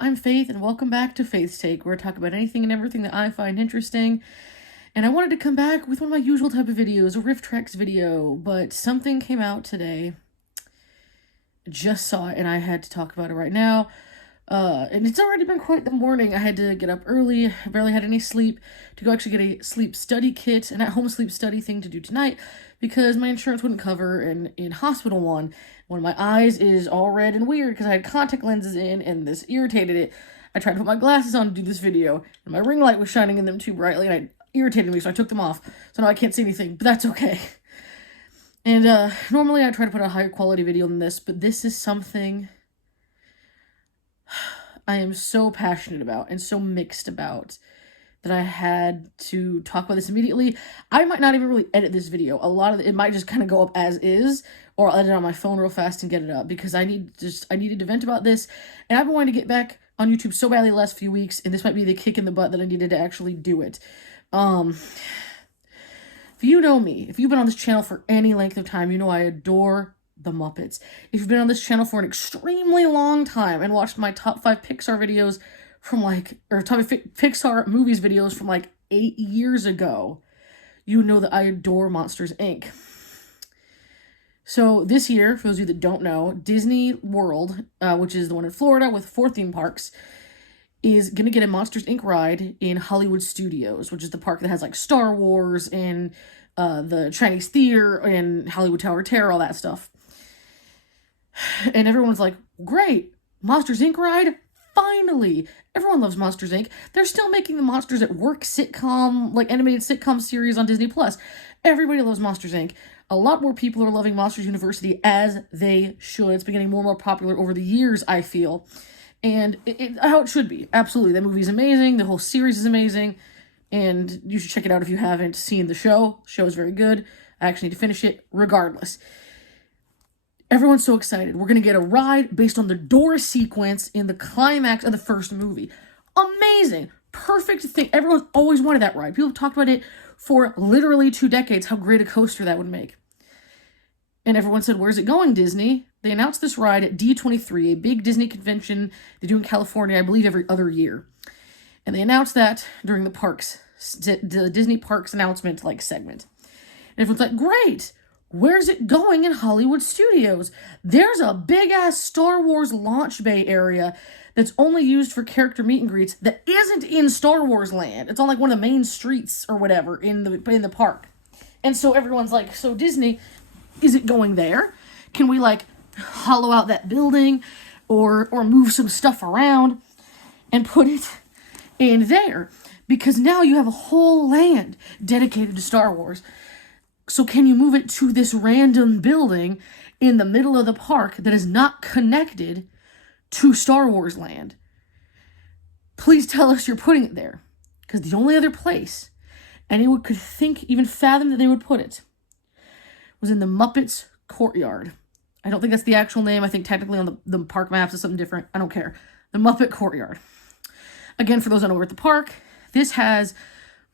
I'm Faith, and welcome back to Faith's Take, where I talk about anything and everything that I find interesting. And I wanted to come back with one of my usual type of videos, a Riff Tracks video, but something came out today. Just saw it, and I had to talk about it right now. And it's already been quite the morning. I had to get up early, barely had any sleep, to go actually get a sleep study kit, an at-home sleep study thing to do tonight, because my insurance wouldn't cover an in-hospital one. One of my eyes is all red and weird because I had contact lenses in, and this irritated it. I tried to put my glasses on to do this video, and my ring light was shining in them too brightly, and it irritated me, so I took them off. So now I can't see anything, but that's okay. And normally I try to put a higher quality video than this, but this is something I am so passionate about and so mixed about that I had to talk about this immediately. I might not even really edit this video. A lot of it might just kind of go up as is, or I'll edit it on my phone real fast and get it up, because I needed to vent about this, and I've been wanting to get back on YouTube so badly the last few weeks, and this might be the kick in the butt that I needed to actually do it. If you know me, if you've been on this channel for any length of time, you know I adore the Muppets. If you've been on this channel for an extremely long time and watched my top 5 Pixar videos from top 5 Pixar movies videos from 8 years ago, you know that I adore Monsters, Inc. So this year, for those of you that don't know, Disney World, which is the one in Florida with 4 theme parks, is going to get a Monsters, Inc. ride in Hollywood Studios, which is the park that has Star Wars and the Chinese Theater and Hollywood Tower of Terror, all that stuff. And everyone's like, great, Monsters, Inc. ride? Finally! Everyone loves Monsters, Inc. They're still making the Monsters at Work sitcom, animated sitcom series on Disney+. Everybody loves Monsters, Inc. A lot more people are loving Monsters University, as they should. It's been getting more and more popular over the years, I feel. And how it should be. Absolutely. That movie is amazing. The whole series is amazing. And you should check it out if you haven't seen the show. The show is very good. I actually need to finish it regardless. Everyone's so excited. We're going to get a ride based on the door sequence in the climax of the first movie. Amazing. Perfect thing. Everyone's always wanted that ride. People have talked about it for literally 2 decades, how great a coaster that would make. And everyone said, where's it going, Disney? They announced this ride at D23, a big Disney convention they do in California, I believe, every other year. And they announced that during the Disney Parks announcement segment. And everyone's like, great! Where's it going in Hollywood Studios? There's a big-ass Star Wars launch bay area that's only used for character meet and greets that isn't in Star Wars land. It's on one of the main streets or whatever in the park. And so everyone's like, so Disney, is it going there? Can we hollow out that building or move some stuff around and put it in there? Because now you have a whole land dedicated to Star Wars. So can you move it to this random building in the middle of the park that is not connected to Star Wars land? Please tell us you're putting it there. Because the only other place anyone could even fathom that they would put it was in the Muppets courtyard. I don't think that's the actual name. I think technically on the park maps it's something different. I don't care. The Muppet courtyard. Again, for those that know, we're at the park. This has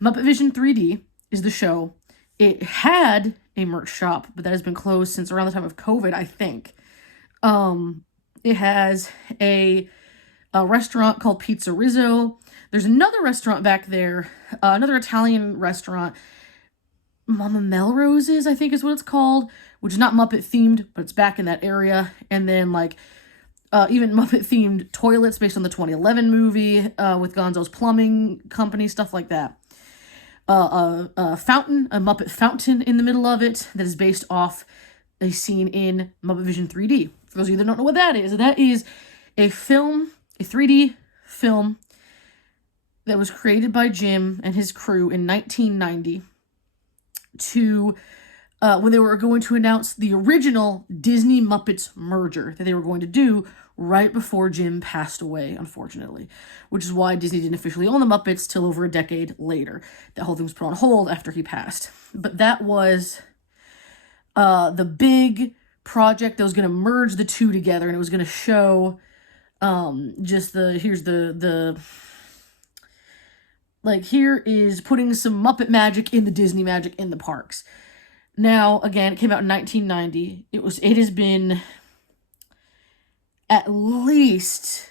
MuppetVision3D is the show. It had a merch shop, but that has been closed since around the time of COVID, I think. It has a restaurant called Pizza Rizzo. There's another restaurant back there, another Italian restaurant, Mama Melrose's, I think is what it's called, which is not Muppet themed, but it's back in that area. And then even Muppet themed toilets based on the 2011 movie with Gonzo's Plumbing Company, stuff like that. A fountain, a Muppet fountain in the middle of it that is based off a scene in MuppetVision3D. For those of you that don't know what that is a film, a 3D film that was created by Jim and his crew in 1990 to when they were going to announce the original Disney Muppets merger that they were going to do right before Jim passed away, unfortunately, which is why Disney didn't officially own the Muppets till over a decade later. That whole thing was put on hold after he passed. But that was the big project that was going to merge the two together, and it was going to show here is putting some Muppet magic in the Disney magic in the parks. Now, again, it came out in 1990. It has been at least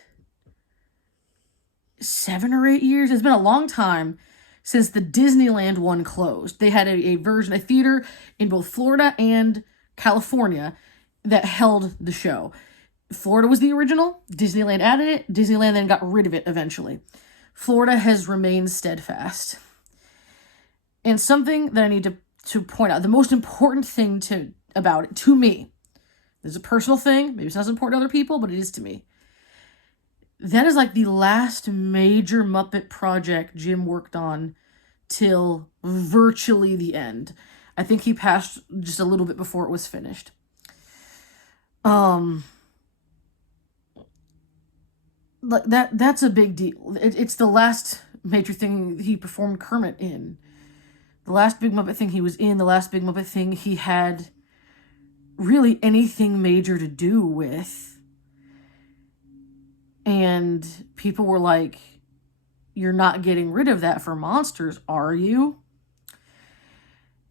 7 or 8 years. It's been a long time since the Disneyland one closed. They had a theater in both Florida and California that held the show. Florida was the original. Disneyland added it. Disneyland then got rid of it eventually. Florida has remained steadfast. And something that I need to point out, the most important thing about it, to me, this is a personal thing, maybe it's not as important to other people, but it is to me. That is like the last major Muppet project Jim worked on till virtually the end. I think he passed just a little bit before it was finished. Like that's a big deal. It's the last major thing he performed Kermit in. The last big Muppet thing he was in, the last big Muppet thing he had really anything major to do with. And people were like, you're not getting rid of that for Monsters, are you?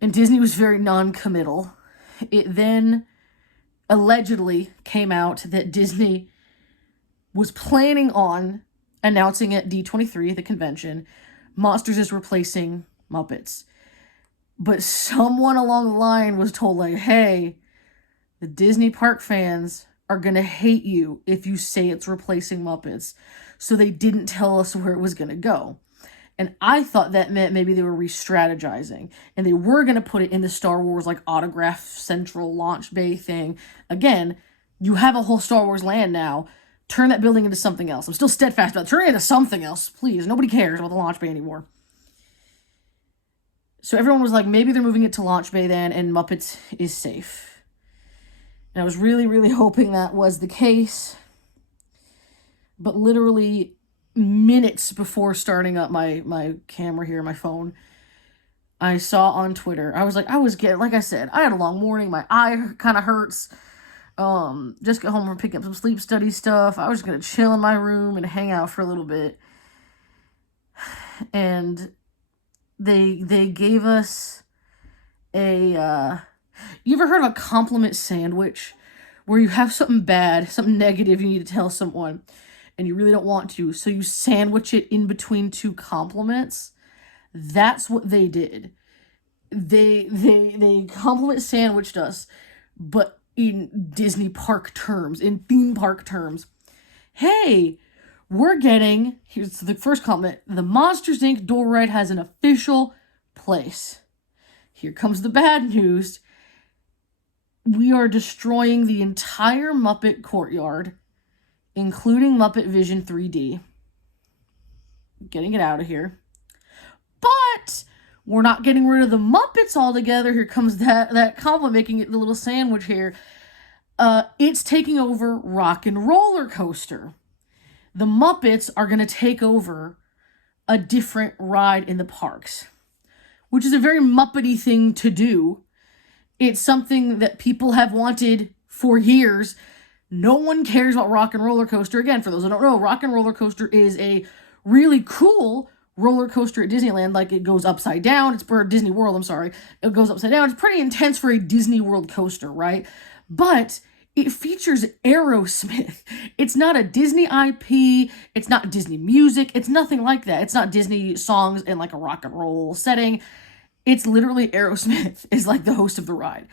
And Disney was very non-committal. It then allegedly came out that Disney was planning on announcing at D23, the convention, Monsters is replacing Muppets. But someone along the line was told, like, hey, the Disney park fans are going to hate you if you say it's replacing Muppets. So they didn't tell us where it was going to go. And I thought that meant maybe they were re-strategizing. And they were going to put it in the Star Wars, like, Autograph Central Launch Bay thing. Again, you have a whole Star Wars land now. Turn that building into something else. I'm still steadfast about it. Turn it into something else, please. Nobody cares about the Launch Bay anymore. So everyone was like, maybe they're moving it to Launch Bay then, and Muppets is safe. And I was really, really hoping that was the case. But literally minutes before starting up my camera here, my phone, I saw on Twitter, I was getting, like I said, I had a long morning. My eye kind of hurts. Just get home from picking up some sleep study stuff. I was just going to chill in my room and hang out for a little bit. And they gave us you ever heard of a compliment sandwich where you have something bad, something negative you need to tell someone and you really don't want to, so you sandwich it in between two compliments? That's what they did. They compliment sandwiched us, but in Disney park terms, in theme park terms. Hey, we're getting, here's the first comment, the Monsters, Inc. door ride has an official place. Here comes the bad news. We are destroying the entire Muppet courtyard, including MuppetVision3D. Getting it out of here. But we're not getting rid of the Muppets altogether. Here comes that compliment, making it the little sandwich here. It's taking over Rock and Roller Coaster. The Muppets are going to take over a different ride in the parks, which is a very Muppety thing to do. It's something that people have wanted for years. No one cares about Rock and Roller Coaster. Again, for those who don't know, Rock and Roller Coaster is a really cool roller coaster at Disneyland. Like, it goes upside down. It's for Disney World, I'm sorry. It goes upside down. It's pretty intense for a Disney World coaster, right? But it features Aerosmith. It's not a Disney IP. It's not Disney music. It's nothing like that. It's not Disney songs in like a rock and roll setting. It's literally Aerosmith is like the host of the ride.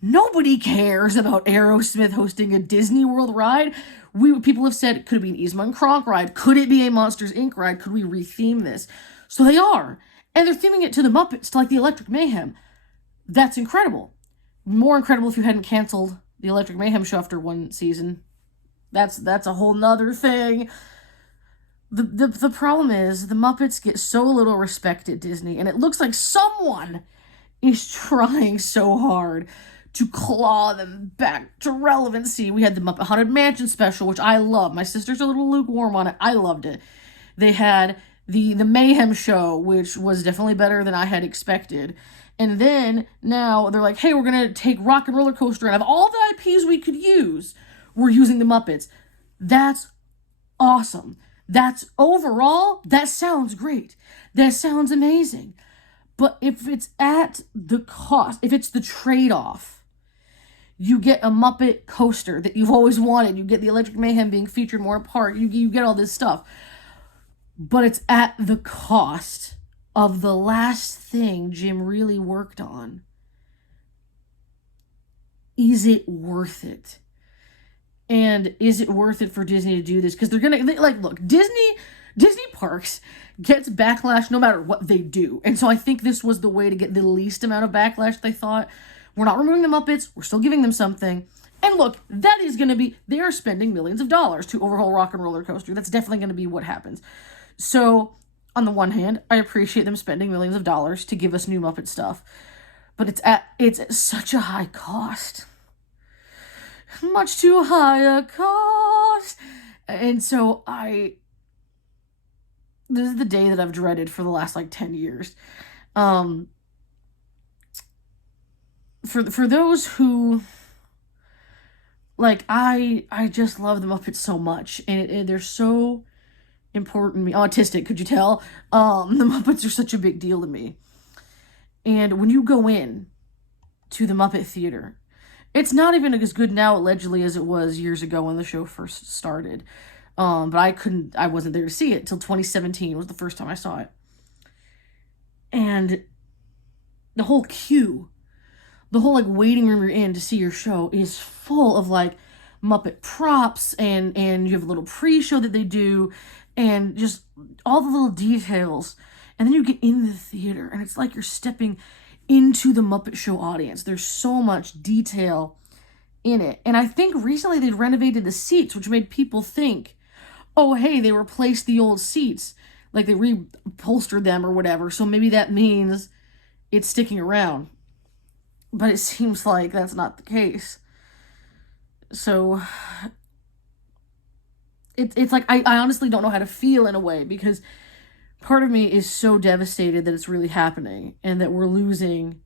Nobody cares about Aerosmith hosting a Disney World ride. People have said, could it be an Yzma and Kronk ride? Could it be a Monsters, Inc. ride? Could we retheme this? So they are. And they're theming it to the Muppets, to like the Electric Mayhem. That's incredible. More incredible if you hadn't canceled the Electric Mayhem show after one season. That's a whole nother thing. The problem is the Muppets get so little respect at Disney, and it looks like someone is trying so hard to claw them back to relevancy. We had the Muppet Haunted Mansion special, which I love. My sister's a little lukewarm on it. I loved it. They had the Mayhem show, which was definitely better than I had expected. And then now they're like, hey, we're going to take Rock and Roller Coaster, and of all the IPs we could use, we're using the Muppets. That's awesome. That's overall, that sounds great. That sounds amazing. But if it's at the cost, if it's the trade-off, you get a Muppet coaster that you've always wanted. You get the Electric Mayhem being featured more apart. You get all this stuff. but it's at the cost of the last thing Jim really worked on. Is it worth it? And is it worth it for Disney to do this? Because look, Disney Parks gets backlash no matter what they do. And so I think this was the way to get the least amount of backlash. They thought, we're not removing the Muppets, we're still giving them something. And look, that is going to be, they are spending millions of dollars to overhaul Rock and Roller Coaster. That's definitely going to be what happens. So, on the one hand, I appreciate them spending millions of dollars to give us new Muppet stuff. But it's at such a high cost. Much too high a cost. And so this is the day that I've dreaded for the last 10 years. For those who, I just love the Muppets so much, and they're so important to me. Autistic, could you tell? The Muppets are such a big deal to me. And when you go in to the Muppet Theater, it's not even as good now, allegedly, as it was years ago when the show first started. But I wasn't there to see it till 2017 was the first time I saw it. And the whole queue, the whole waiting room you're in to see your show is full of Muppet props, and you have a little pre-show that they do, and just all the little details. And then you get in the theater, and it's like you're stepping into the Muppet Show audience. There's so much detail in it. And I think recently they renovated the seats, which made people think, oh, hey, they replaced the old seats. They reupholstered them or whatever. So maybe that means it's sticking around. But it seems like that's not the case. So it's I honestly don't know how to feel in a way, because part of me is so devastated that it's really happening and that we're losing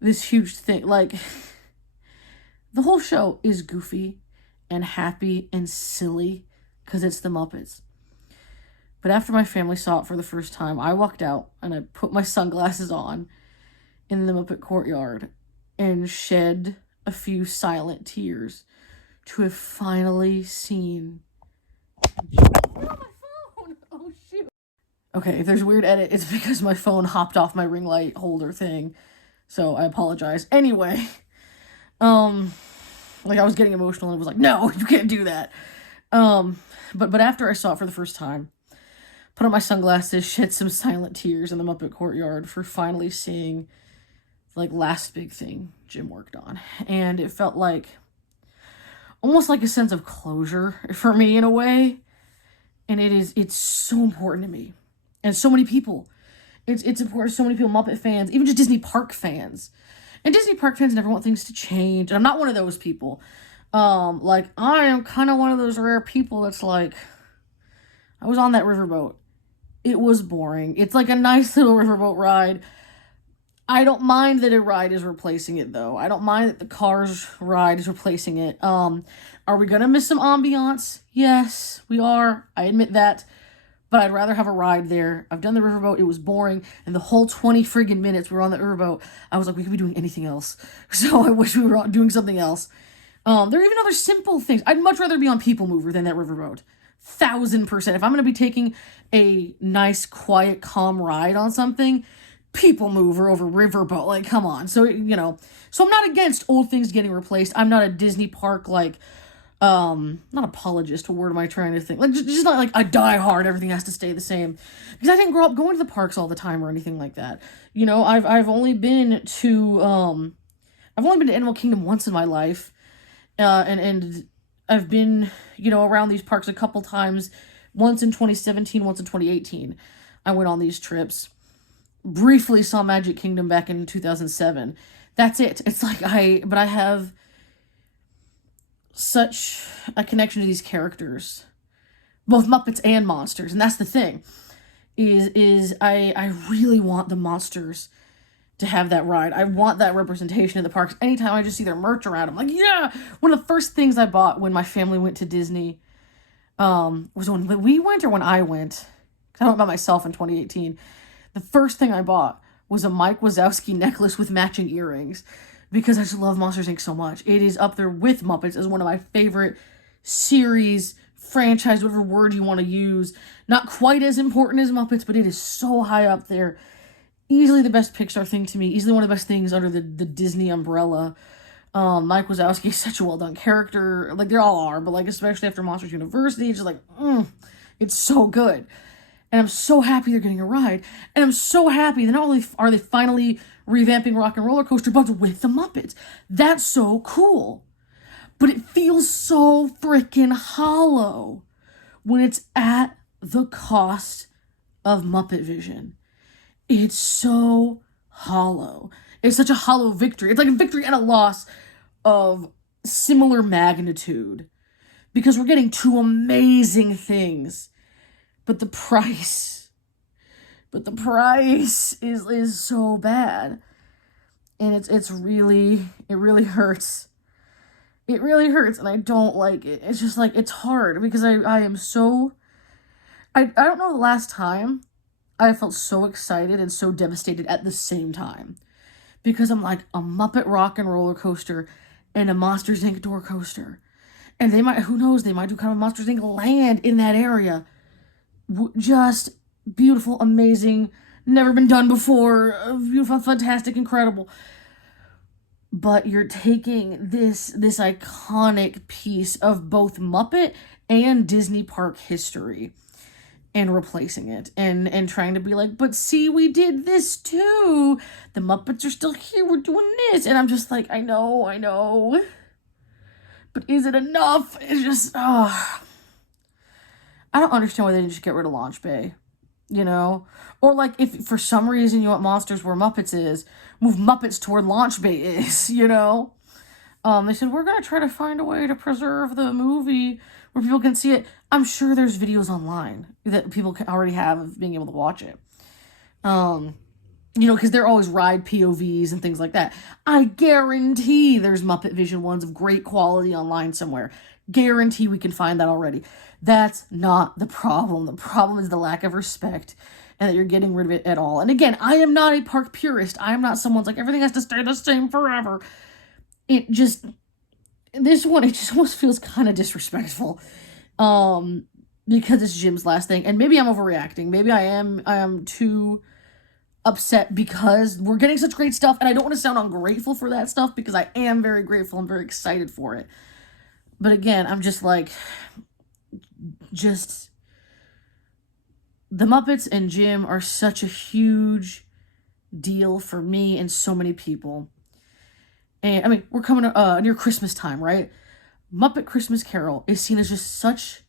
this huge thing. The whole show is goofy and happy and silly because it's the Muppets. But after my family saw it for the first time, I walked out and I put my sunglasses on in the Muppet courtyard and shed a few silent tears to have finally seen. Oh, my phone! Oh, shoot. Okay, if there's a weird edit, it's because my phone hopped off my ring light holder thing. So I apologize. Anyway, I was getting emotional and it was no, you can't do that. But after I saw it for the first time, put on my sunglasses, shed some silent tears in the Muppet courtyard for finally seeing last big thing Jim worked on. And it felt almost like a sense of closure for me in a way. And it's so important to me. And so many people. It's important to so many people, Muppet fans, even just Disney Park fans. And Disney Park fans never want things to change. And I'm not one of those people. I am kind of one of those rare people that's I was on that riverboat. It was boring. It's a nice little riverboat ride. I don't mind that a ride is replacing it, though. I don't mind that the Cars ride is replacing it. Are we gonna miss some ambiance? Yes, we are. I admit that. But I'd rather have a ride there. I've done the riverboat. It was boring. And the whole 20 friggin' minutes we were on the riverboat, I was we could be doing anything else. So I wish we were doing something else. There are even other simple things. I'd much rather be on People Mover than that riverboat. 1000%. If I'm going to be taking a nice, quiet, calm ride on something, People Mover over riverboat. Come on. So, so I'm not against old things getting replaced. I'm not a Disney Park, not apologist, what word am I trying to think? Just not a diehard, everything has to stay the same. Because I didn't grow up going to the parks all the time or anything like that. I've only been to Animal Kingdom once in my life. And I've been, around these parks a couple times, once in 2017, once in 2018. I went on these trips. Briefly saw Magic Kingdom back in 2007. That's it. It's but I have such a connection to these characters, both Muppets and monsters, and that's the thing. Is I really want the monsters to have that ride. I want that representation in the parks. Anytime I just see their merch around, I'm yeah! One of the first things I bought when my family went to Disney was when we went or when I went. I went by myself in 2018. The first thing I bought was a Mike Wazowski necklace with matching earrings because I just love Monsters, Inc. so much. It is up there with Muppets as one of my favorite series franchise, whatever word you want to use. Not quite as important as Muppets, but it is so high up there. Easily the best Pixar thing to me. Easily one of the best things under the Disney umbrella. Mike Wazowski is such a well-done character. Like, they all are, but, like, especially after Monsters University, it's just like, it's so good. And I'm so happy they're getting a ride. And I'm so happy that not only are they finally revamping Rock and Roller Coaster, but with the Muppets. That's so cool. But it feels so freaking hollow when it's at the cost of Muppet Vision. It's so hollow. It's such a hollow victory. It's like a victory and a loss of similar magnitude. Because we're getting two amazing things. But the price is so bad. And it really hurts. It really hurts, and I don't like it. It's just like, it's hard because I am so, I don't know the last time I felt so excited and so devastated at the same time. Because I'm like, a Muppet Rock and Roller Coaster and a Monsters Inc. door coaster. And they might, who knows, they might do kind of Monsters Inc. land in that area. Just beautiful, amazing, never been done before, beautiful, fantastic, incredible. But you're taking this iconic piece of both Muppet and Disney park history and replacing it and trying to be like, but see, we did this too. The Muppets are still here. We're doing this. And I'm just like, I know. But is it enough? It's just, I don't understand why they didn't just get rid of Launch Bay, you know? Or, like, if for some reason you want Monsters where Muppets is, move Muppets to where Launch Bay is, you know? They said, we're going to try to find a way to preserve the movie where people can see it. I'm sure there's videos online that people can already have of being able to watch it. You know, because they're always ride POVs and things like that. I guarantee there's Muppet Vision ones of great quality online somewhere. Guarantee we can find that already. That's not the problem. The problem is the lack of respect and that you're getting rid of it at all. And again, I am not a park purist. I am not someone's like, everything has to stay the same forever. This one, it just almost feels kind of disrespectful. Because it's Jim's last thing. And maybe I'm overreacting. Maybe I am too upset because we're getting such great stuff. And I don't want to sound ungrateful for that stuff because I am very grateful and very excited for it. But again, I'm just like, the Muppets and Jim are such a huge deal for me and so many people. And I mean, we're coming near Christmas time, right? Muppet Christmas Carol is seen as just such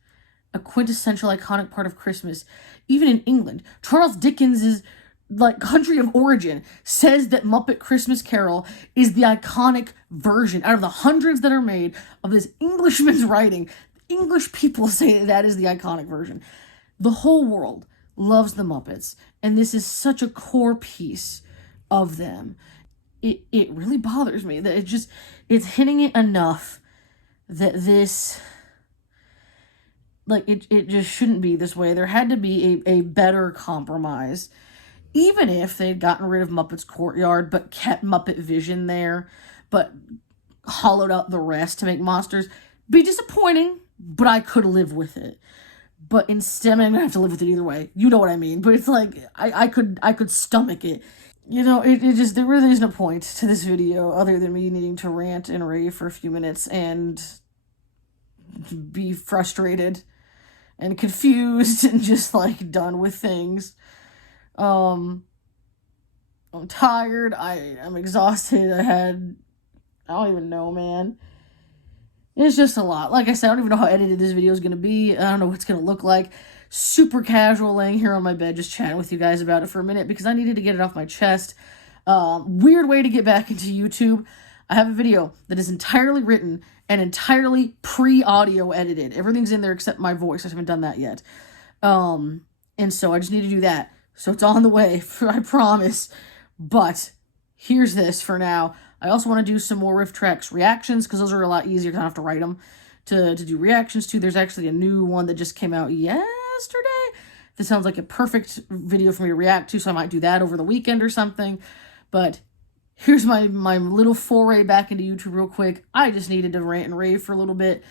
a quintessential, iconic part of Christmas. Even in England, Charles Dickens's like country of origin says that Muppet Christmas Carol is the iconic version out of the hundreds that are made of this Englishman's writing. English people say that is the iconic version. The whole world loves the Muppets, and this is such a core piece of them. It really bothers me that it's hitting it enough that this, like, it just shouldn't be this way. There had to be a better compromise. Even if they'd gotten rid of Muppet's Courtyard, but kept Muppet Vision there, but hollowed out the rest to make Monsters, be disappointing, but I could live with it. But instead, I'm going to have to live with it either way. You know what I mean. But it's like, I could stomach it. You know, there really isn't a point to this video other than me needing to rant and rave for a few minutes and be frustrated and confused and just, like, done with things. I'm tired. I'm exhausted. I don't even know, man. It's just a lot. Like I said, I don't even know how edited this video is going to be. I don't know what it's going to look like. Super casual, laying here on my bed, just chatting with you guys about it for a minute because I needed to get it off my chest. Weird way to get back into YouTube. I have a video that is entirely written and entirely pre-audio edited. Everything's in there except my voice. I haven't done that yet. And so I just need to do that. So it's on the way, I promise. But here's this for now. I also want to do some more Riff Tracks reactions because those are a lot easier because I don't have to write them to do reactions to. There's actually a new one that just came out yesterday. This sounds like a perfect video for me to react to, so I might do that over the weekend or something. But here's my little foray back into YouTube real quick. I just needed to rant and rave for a little bit.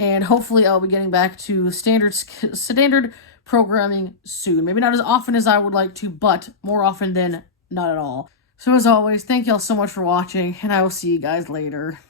and hopefully I'll be getting back to standard programming soon. Maybe not as often as I would like to, but more often than not at all. So as always, thank y'all so much for watching, and I will see you guys later.